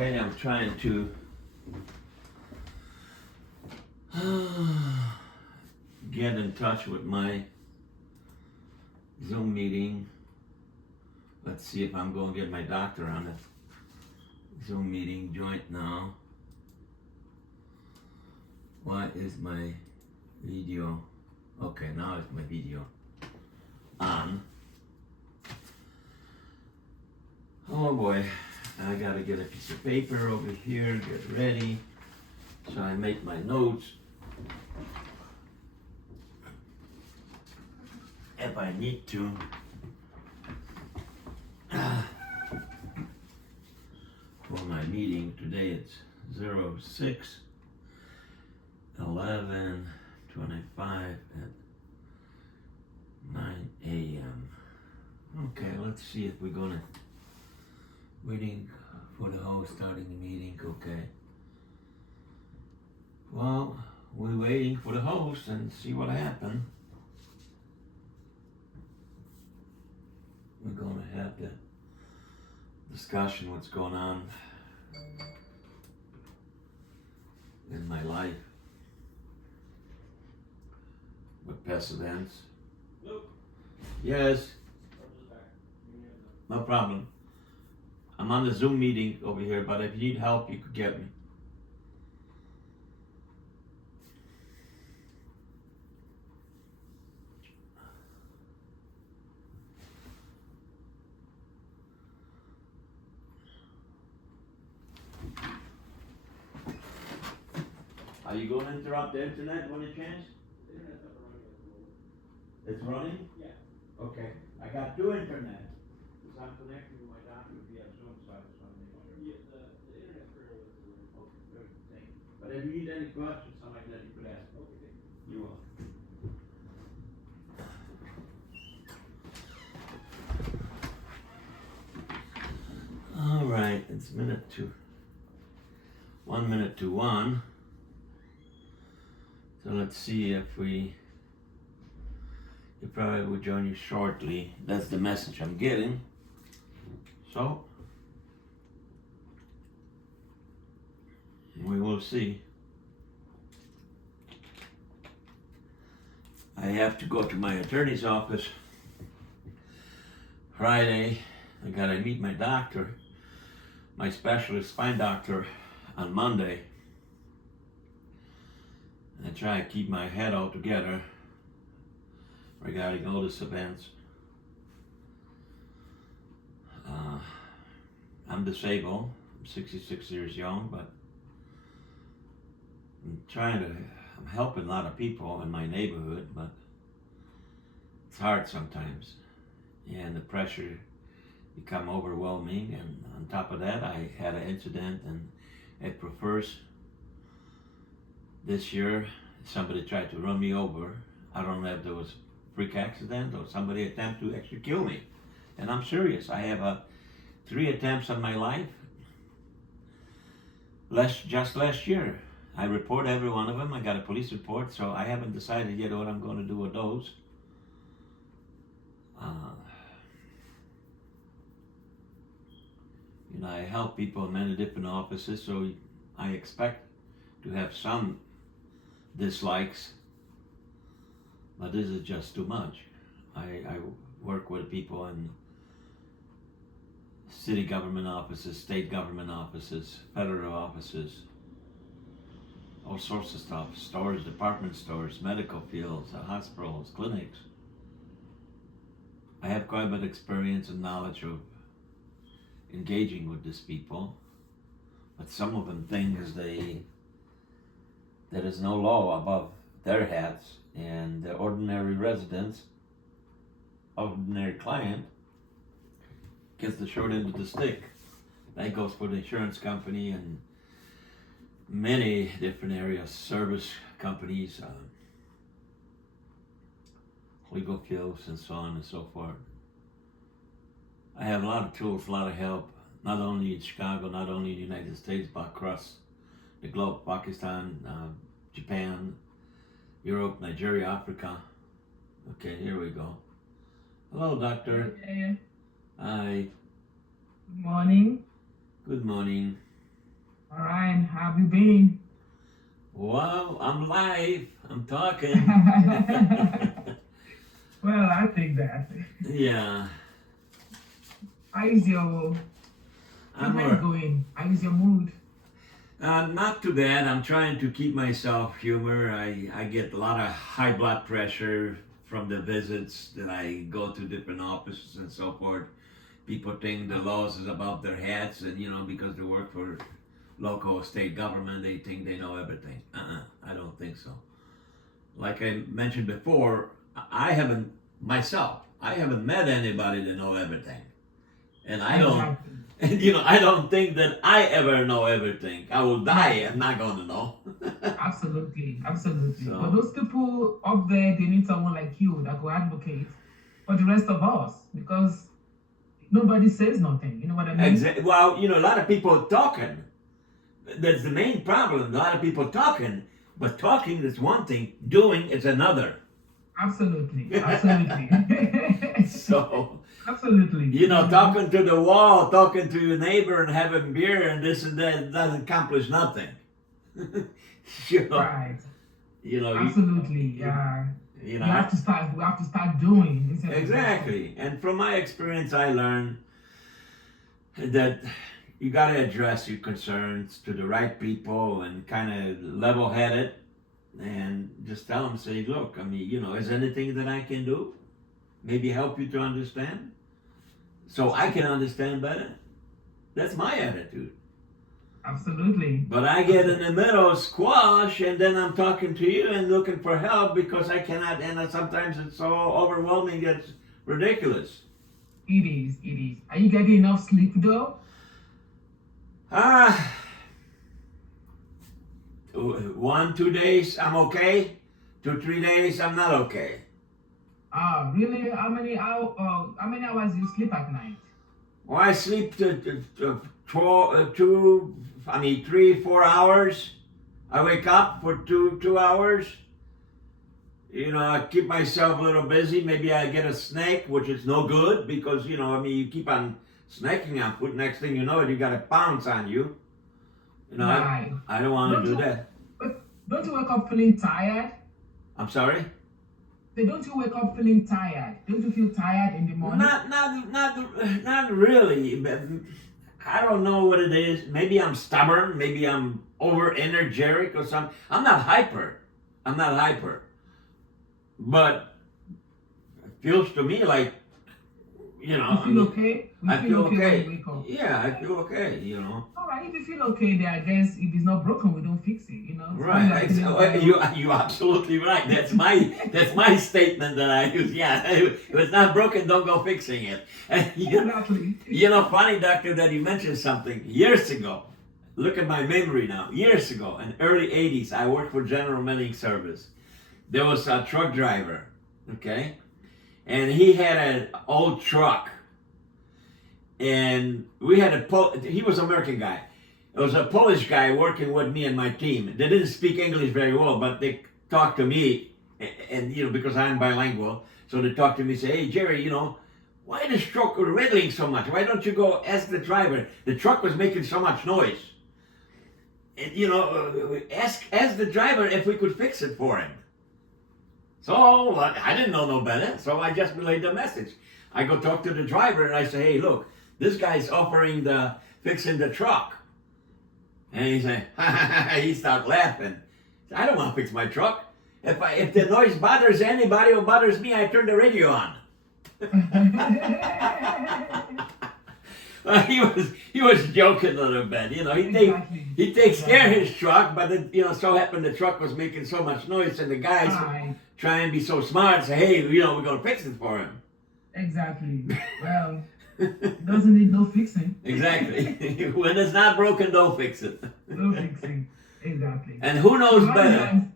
Okay, I'm trying to get in touch with my Zoom meeting. Let's see if I'm going to get my doctor on the Zoom meeting. Joint now. Why is my video? Okay, now it's my video on. Oh boy, I gotta get a piece of paper over here, get ready, so I make my notes. If I need to. For my meeting today, it's 06/11/25 at 9 a.m. Okay, let's see if we're gonna waiting for the host starting the meeting. Okay. Well, we're waiting for the host and see what happened. We're gonna have the discussion what's going on in my life with past events. Luke. Yes. No problem. I'm on the Zoom meeting over here, but if you need help, you could get me. Are you going to interrupt the internet when you chance? The internet's up and running at the moment. It's running? Yeah. Okay. I got two internet. Because I'm connecting with my doctor via Zoom, so I just want to make sure. Yeah, the internet's fairly well working. Okay, good. Thank you. But if you need any questions, something like that, you could ask. Okay, thank you. You will. All right, it's 1 minute to 1. So let's see if it probably will join you shortly. That's the message I'm getting. So, we will see. I have to go to my attorney's office Friday. I gotta meet my doctor, my specialist spine doctor, on Monday. I try to keep my head all together regarding all these events. I'm disabled. I'm 66 years young, but I'm helping a lot of people in my neighborhood, but it's hard sometimes. And the pressure become overwhelming, and on top of that, I had an incident in April 1st. This year, somebody tried to run me over. I don't know if there was a freak accident or somebody attempt to actually kill me. And I'm serious. I have 3 attempts on my life. Just last year. I report every one of them. I got a police report, so I haven't decided yet what I'm going to do with those. I help people in many different offices, so I expect to have some dislikes, but this is just too much. I work with people in city government offices, state government offices, federal offices, all sorts of stuff, stores, department stores, medical fields, hospitals, clinics. I have quite a bit of experience and knowledge of engaging with these people, but some of them think there is no law above their heads, and the ordinary residents, ordinary client, gets the short end of the stick. That goes for the insurance company and many different areas, service companies, legal fields, and so on and so forth. I have a lot of tools, a lot of help, not only in Chicago, not only in the United States, but across the globe, Pakistan, Japan, Europe, Nigeria, Africa. Okay, here we go. Hello, doctor. Okay. Hi. Good morning. Good morning. All right, how have you been? Well, I'm live. I'm talking. Well, I think that. Yeah, How is your I'm treatment going? How is your mood? not too bad. I'm trying to keep myself humor. I get a lot of high blood pressure from the visits that I go to different offices and so forth. People think the laws is above their heads, and because they work for local or state government, they think they know everything. I don't think so. Like I mentioned before, I haven't myself. I haven't met anybody that know everything, and I don't. Exactly. And I don't think that I ever know everything. I will die. I'm not going to know. Absolutely, absolutely. So- But those people up there, they need someone like you that will advocate for the rest of us because nobody says nothing. You know what I mean? Well, a lot of people talking. That's the main problem. A lot of people talking, but talking is one thing. Doing is another. Absolutely, absolutely. So. Absolutely. Talking to the wall, talking to your neighbor and having beer and this and that doesn't accomplish nothing. Right. You Absolutely. Yeah. you We know, have to start. We have to start doing. Instead of exactly. And from my experience, I learned that you got to address your concerns to the right people and kind of level-headed and just tell them, say, look, is there anything that I can do? Maybe help you to understand? So I can understand better. That's my attitude. Absolutely. But I get in the middle, squash, and then I'm talking to you and looking for help because I cannot, and sometimes it's so overwhelming, it's ridiculous. It is. It is. Are you getting enough sleep though? 1, 2 days, I'm okay. 2, 3 days, I'm not okay. Really? How many hours do you sleep at night? Well, I sleep 3, 4 hours. I wake up for 2 hours. I keep myself a little busy. Maybe I get a snack, which is no good because, you keep on snacking on food. Next thing you know, you got a pounce on you. Right. I don't want to do you- that. But don't you wake up feeling tired? I'm sorry? Say, don't you wake up feeling tired? Don't you feel tired in the morning? Not really. But I don't know what it is. Maybe I'm stubborn. Maybe I'm over energetic or something. I'm not hyper. But it feels to me like, You feel okay? You I feel when okay. you wake up? Yeah, I feel okay. All right. If you feel okay, then I guess if it's not broken, we don't fix it. So Right. You absolutely right. That's my statement that I use. Yeah. If it's not broken, don't go fixing it. And Exactly. funny, doctor, that you mentioned something years ago. Look at my memory now. Years ago, in early 80s, I worked for General Milling Service. There was a truck driver, okay? And he had an old truck. And we had he was an American guy. It was a Polish guy working with me and my team. They didn't speak English very well, but they talked to me, and because I'm bilingual, so they talked to me, say, hey, Jerry, why is this truck rattling so much? Why don't you go ask the driver? The truck was making so much noise. And, ask the driver if we could fix it for him. So I didn't know no better, so I just relayed the message. I go talk to the driver and I say, hey, look, this guy's offering fixing the truck. And he said, he started laughing. I don't want to fix my truck. If the noise bothers anybody or bothers me, I turn the radio on. He was joking a little bit, he takes care of his truck, but so happened the truck was making so much noise, and the guys try and be so smart, say, hey, we're gonna fix it for him. Exactly. Well, it doesn't need no fixing. Exactly. When it's not broken, don't fix it. No fixing. Exactly. And who knows better?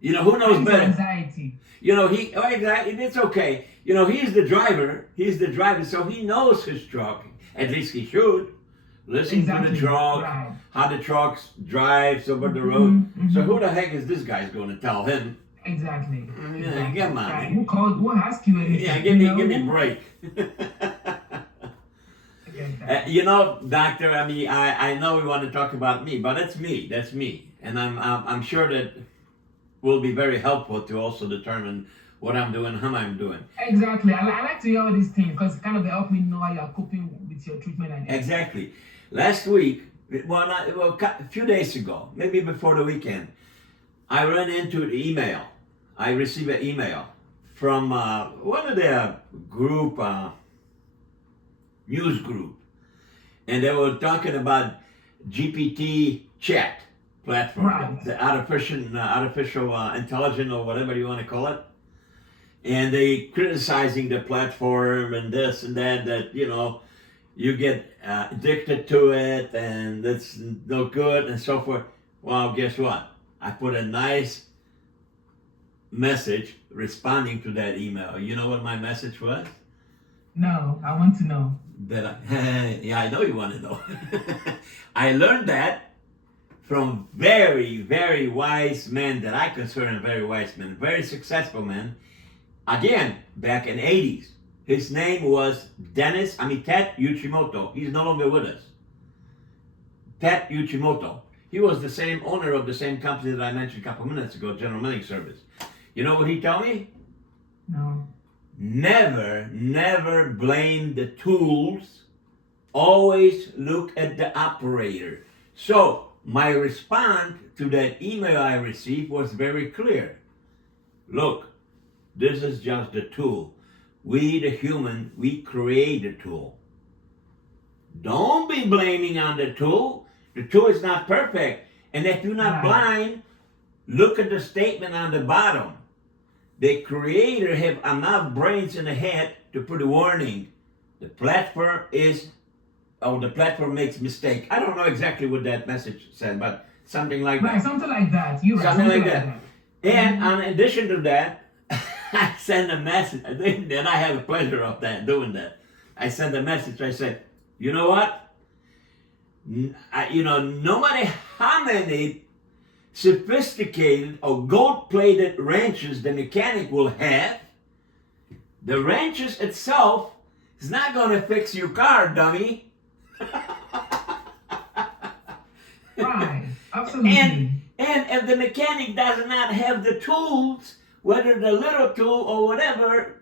Who knows better? Anxiety. Exactly. It's okay. He's the driver. So he knows his truck. At least he should. Listen to the truck, right. How the truck drives over the road. Mm-hmm. So who the heck is this guy's going to tell him? Exactly. Yeah, come on. Right. Who asked you anything? Yeah, give me a break. I get You know, doctor. I mean, I know we want to talk about me, but that's me. That's me, and I'm sure that will be very helpful to also determine what I'm doing, how I'm doing. Exactly. I like to hear all these things because it kind of help me know how you're coping with your treatment and everything. Exactly. Last week, a few days ago, maybe before the weekend, I ran into an email. I received an email from one of the group, news group, and they were talking about GPT chat platform, Right. the artificial intelligence or whatever you want to call it, and they criticizing the platform and this and that you know you get addicted to it and that's no good and so forth. Well, guess what? I put a nice message responding to that email. You know what my message was? No, I want to know. Yeah, I know you want to know. I learned that from very, very wise men that I consider very wise men, very successful men. Again, back in the 80s. His name was Ted Uchimoto. He's no longer with us. Ted Uchimoto. He was the same owner of the same company that I mentioned a couple minutes ago, General Milling Service. You know what he told me? No. Never blame the tools. Always look at the operator. So my response to that email I received was very clear. Look, this is just the tool. We, the human, we create the tool. Don't be blaming on the tool. The tool is not perfect. And if you're not blind, look at the statement on the bottom. The creator have enough brains in the head to put a warning. The platform makes mistake. I don't know exactly what that message said, but something like that. Right, something like that. You're right. Something like that. And in addition to that, I send a message, and I have a pleasure of doing that. I send a message. I said, you know what? No matter how many sophisticated or gold-plated wrenches the mechanic will have, the wrenches itself is not going to fix your car, dummy. Right, absolutely. And if the mechanic does not have the tools, whether the little tool or whatever,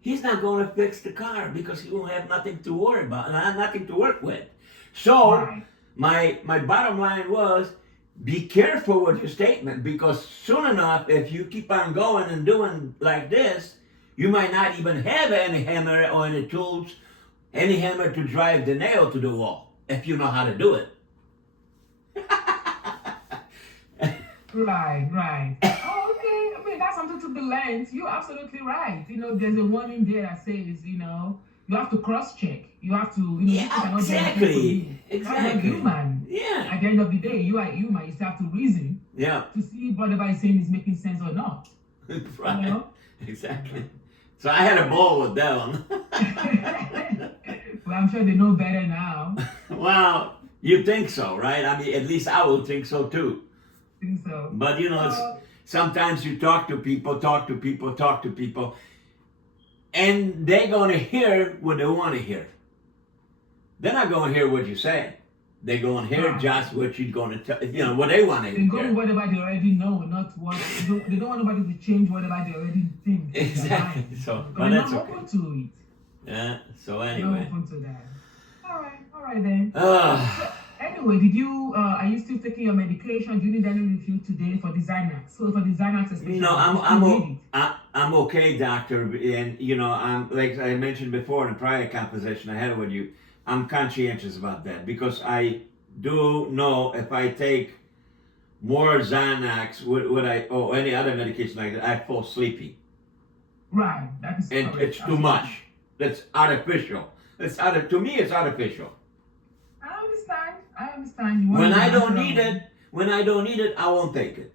he's not going to fix the car because he won't have nothing to worry about, nothing to work with. So my bottom line was, be careful with your statement, because soon enough, if you keep on going and doing like this, you might not even have any hammer or any tools, any hammer to drive the nail to the wall, if you know how to do it. Right. Oh, okay. I mean, that's something to be learned. You're absolutely right. There's a warning there that says, you have to cross-check. You have to, Exactly. You're human. Yeah. At the end of the day, you are human. You still have to reason. Yeah. To see if whatever he's saying is making sense or not. Right. Exactly. So I had a ball with that one. Well, I'm sure they know better now. Well, you think so, right? I mean, at least I would think so too. Think so. But sometimes you talk to people, and they're going to hear what they want to hear. They're not going to hear what you say. They're going to hear just what you're going to tell, what they want to hear. They go with whatever they already know, not what they don't want nobody to change whatever they already think. Exactly. So, but they're that's not okay. open to it. Yeah. So They're anyway. not open to that. All right then. Ah. Anyway, are you still taking your medication? Do you need any review today for designer? So for designer, especially. No, I'm okay, doctor. And I'm, like I mentioned before in a prior conversation I had with you, I'm conscientious about that, because I do know if I take more Xanax or any other medication like that, I fall sleepy. Right, that is and correct. it's too much. That's artificial. To me, it's artificial. I understand. When I don't need it, I won't take it.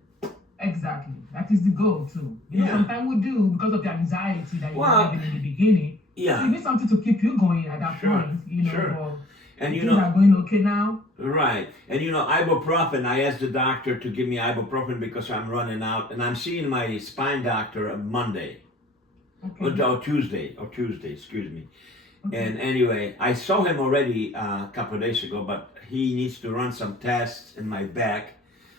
Exactly. That is the goal too. Sometimes we do because of the anxiety that you're having in the beginning. Yeah. So you need something to keep you going at that point. Sure. And things are going okay now. Right. And ibuprofen, I asked the doctor to give me ibuprofen because I'm running out, and I'm seeing my spine doctor on Monday. Okay. Or Tuesday, excuse me. Okay. And anyway, I saw him already a couple of days ago, but he needs to run some tests in my back,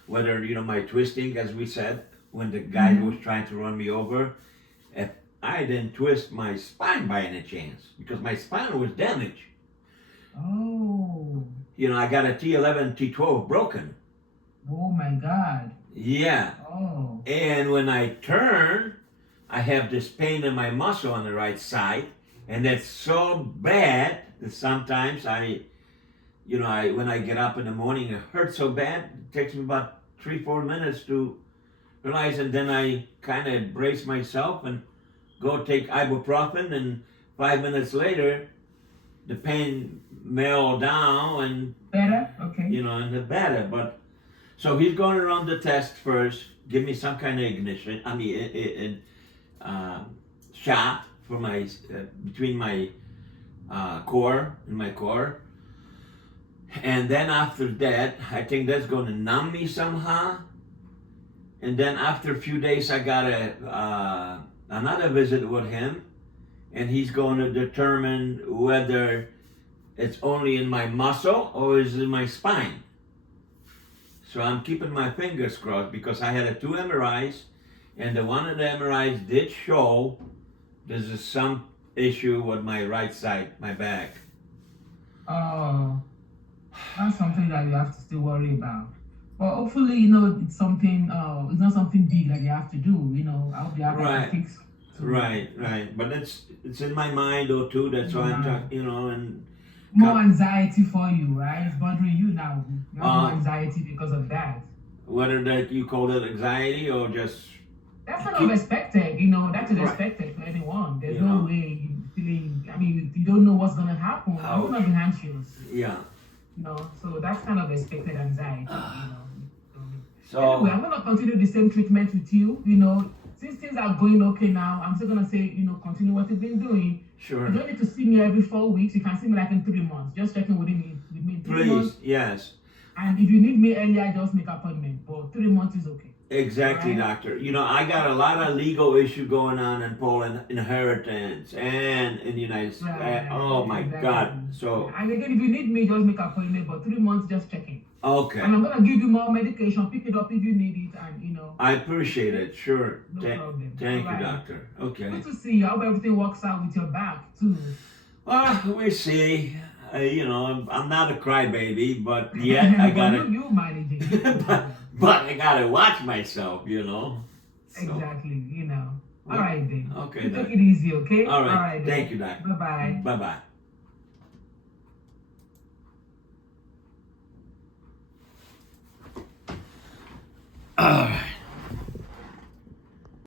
whether my twisting, as we said, when the guy was trying to run me over, if I didn't twist my spine by any chance, because my spine was damaged. Oh. I got a T11, T12 broken. Oh my God. Yeah. Oh. And when I turn, I have this pain in my muscle on the right side, and that's so bad that sometimes when I get up in the morning, it hurts so bad. It takes me about 3-4 minutes to realize, and then I kind of brace myself and go take ibuprofen, and 5 minutes later, the pain mellowed down, and Better? Okay. and the better. But so he's going to run the test first, give me some kind of ignition. Shot for my between my core and my core, and then after that, I think that's going to numb me somehow. And then after a few days, I got another visit with him, and he's going to determine whether it's only in my muscle or is in my spine. So I'm keeping my fingers crossed, because I had 2 MRIs, and the one of the MRIs did show there's some issue with my right side, my back. Oh, that's something that you have to still worry about. But hopefully, it's something. It's not something big that you have to do. I hope you have Right. to fix. Right. But it's in my mind though too. That's why I'm talking. And More anxiety for you, right? It's bothering you now. You have more anxiety because of that. whether that you call it anxiety or just That's kind of expected, that is Right. expected for anyone. There's You no know. way you feeling, you don't know what's going to happen. Ouch. You're going to be anxious, yeah. so that's kind of expected anxiety, So Anyway, I'm going to continue the same treatment with you, since things are going okay now, I'm still going to say, continue what you've been doing. sure. You don't need to see me every 4 weeks. You can see me like in 3 months. Just checking with me in 3 months. Please, yes. And if you need me earlier, just make appointment. But 3 months is okay. Exactly, Right. doctor. I got a lot of legal issue going on in Poland, inheritance, and in the United States. Right, Oh my exactly. God. So And again, if you need me, just make appointment. But 3 months, just checking. okay, And I'm gonna give you more medication. Pick it up if you need it, and I appreciate it. Sure. no problem. Thank you, Alright. doctor. Okay. Good to see you. I hope everything works out with your back too. Well, we see. I'm not a crybaby, but yet I But gotta. you manage it. but I gotta watch myself. So, Exactly. All right then. Okay, You Doc. take it easy, okay? All right. All right. Thank you, doctor. Bye bye. Bye bye. All right.